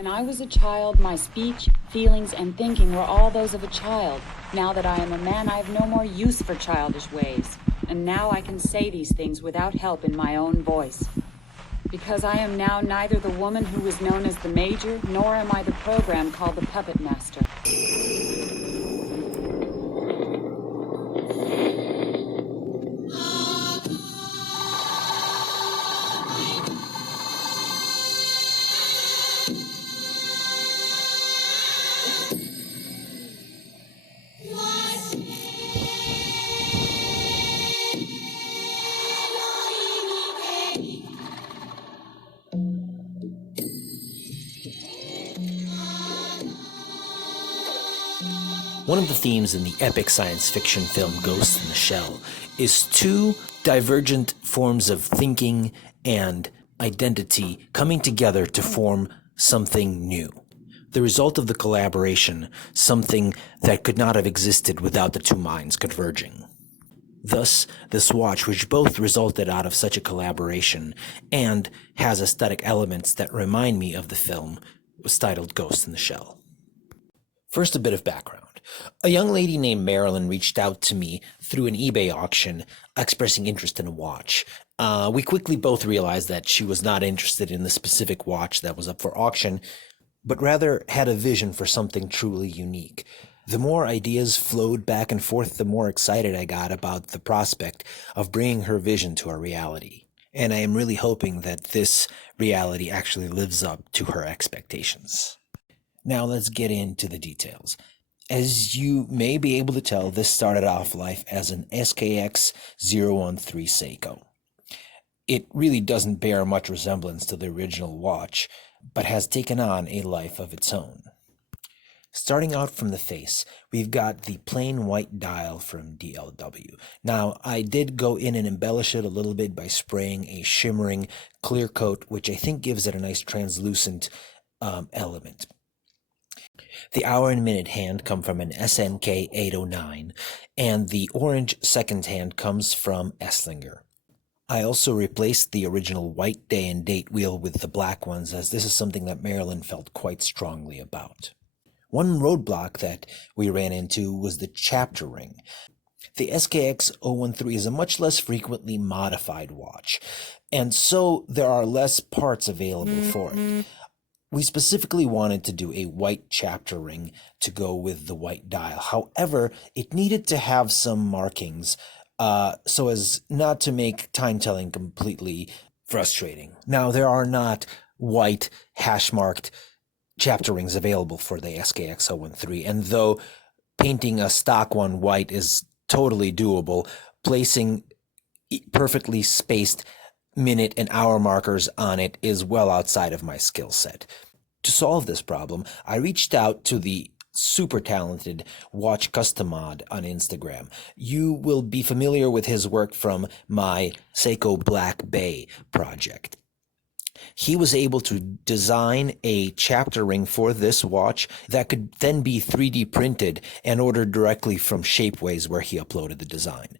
When I was a child, my speech, feelings, and thinking were all those of a child. Now that I am a man, I have no more use for childish ways. And now I can say these things without help in my own voice. Because I am now neither the woman who was known as the Major, nor am I the program called the Puppet Master. One of the themes in the epic science fiction film Ghost in the Shell is two divergent forms of thinking and identity coming together to form something new. The result of the collaboration, something that could not have existed without the two minds converging. Thus, this watch, which both resulted out of such a collaboration and has aesthetic elements that remind me of the film, was titled Ghost in the Shell. First, a bit of background. A young lady named Marilyn reached out to me through an eBay auction expressing interest in a watch. We quickly both realized that she was not interested in the specific watch that was up for auction, but rather had a vision for something truly unique. The more ideas flowed back and forth, the more excited I got about the prospect of bringing her vision to a reality. And I am really hoping that this reality actually lives up to her expectations. Now let's get into the details. As you may be able to tell, this started off life as an SKX013 Seiko. It really doesn't bear much resemblance to the original watch, but has taken on a life of its own. Starting out from the face, we've got the plain white dial from DLW. Now, I did go in and embellish it a little bit by spraying a shimmering clear coat, which I think gives it a nice translucent element. The hour and minute hand come from an SNK809, and the orange second hand comes from Esslinger. I also replaced the original white day and date wheel with the black ones, as this is something that Marilyn felt quite strongly about. One roadblock that we ran into was the chapter ring. The SKX013 is a much less frequently modified watch, and so there are less parts available for it. We specifically wanted to do a white chapter ring to go with the white dial. However, it needed to have some markings so as not to make time-telling completely frustrating. Now, there are not white hash-marked chapter rings available for the SKX013, and though painting a stock one white is totally doable, placing perfectly spaced minute and hour markers on it is well outside of my skill set. To solve this problem, I reached out to the super talented Watch Custom Mod on Instagram. You will be familiar with his work from my Seiko Black Bay project. He was able to design a chapter ring for this watch that could then be 3D printed and ordered directly from Shapeways, where he uploaded the design.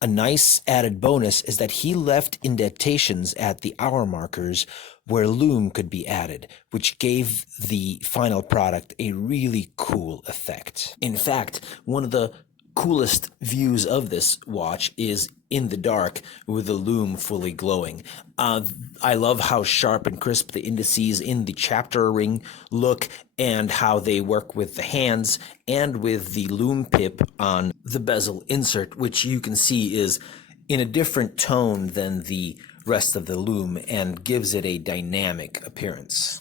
A nice added bonus is that he left indentations at the hour markers where Lume could be added, which gave the final product a really cool effect. In fact, one of the coolest views of this watch is in the dark with the Lume fully glowing. I love how sharp and crisp the indices in the chapter ring look, and how they work with the hands and with the Lume pip on the bezel insert, which you can see is in a different tone than the rest of the Lume and gives it a dynamic appearance.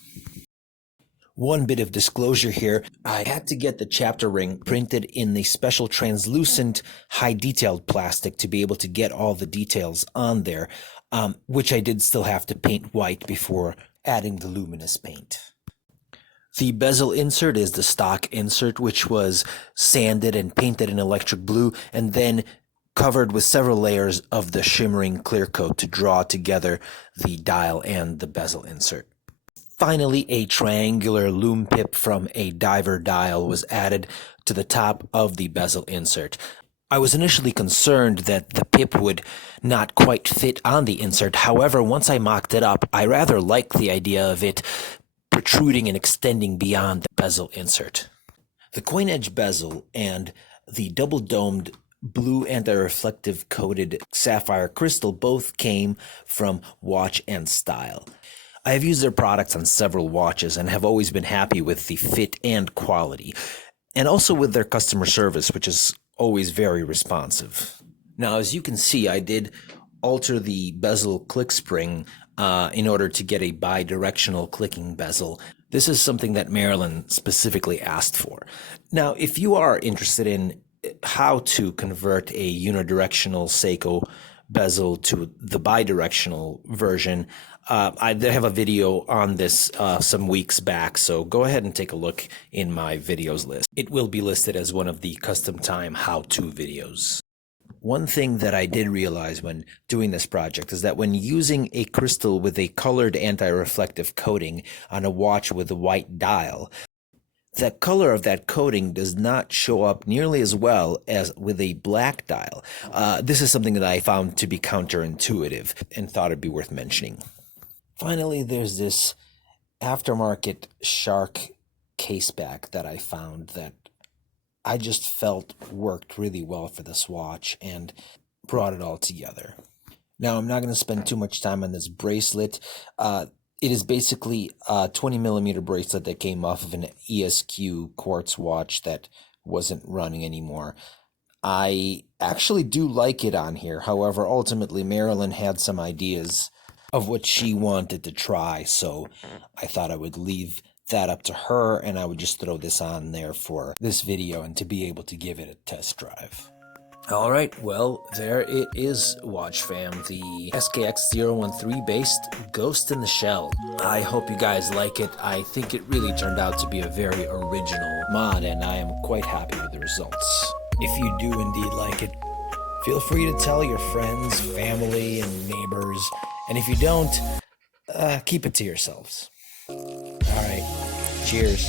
One bit of disclosure here, I had to get the chapter ring printed in the special translucent, high-detailed plastic to be able to get all the details on there, which I did still have to paint white before adding the luminous paint. The bezel insert is the stock insert, which was sanded and painted in electric blue and then covered with several layers of the shimmering clear coat to draw together the dial and the bezel insert. Finally, a triangular Lume pip from a diver dial was added to the top of the bezel insert. I was initially concerned that the pip would not quite fit on the insert. However, once I mocked it up, I rather liked the idea of it protruding and extending beyond the bezel insert. The coin edge bezel and the double-domed blue anti-reflective coated sapphire crystal both came from Watch and Style. I have used their products on several watches and have always been happy with the fit and quality, and also with their customer service, which is always very responsive. Now, as you can see, I did alter the bezel click spring in order to get a bi-directional clicking bezel. This is something that Marilyn specifically asked for. Now, if you are interested in how to convert a unidirectional Seiko bezel to the bi-directional version, I have a video on this some weeks back, so go ahead and take a look in my videos list. It will be listed as one of the custom time how-to videos. One thing that I did realize when doing this project is that when using a crystal with a colored anti-reflective coating on a watch with a white dial, the color of that coating does not show up nearly as well as with a black dial. This is something that I found to be counterintuitive and thought it'd be worth mentioning. Finally, there's this aftermarket Shark caseback that I found that I just felt worked really well for this watch and brought it all together. Now, I'm not going to spend too much time on this bracelet. It is basically a 20 millimeter bracelet that came off of an ESQ quartz watch that wasn't running anymore. I actually do like it on here. However, ultimately, Marilyn had some ideas of what she wanted to try, so I thought I would leave that up to her, and I would just throw this on there for this video and to be able to give it a test drive. All right, well, there it is, Watch Fam, the SKX013 based Ghost in the Shell. I hope you guys like it. I think it really turned out to be a very original mod, and I am quite happy with the results. If you do indeed like it, feel free to tell your friends, family, and neighbors. And if you don't, keep it to yourselves. All right, cheers.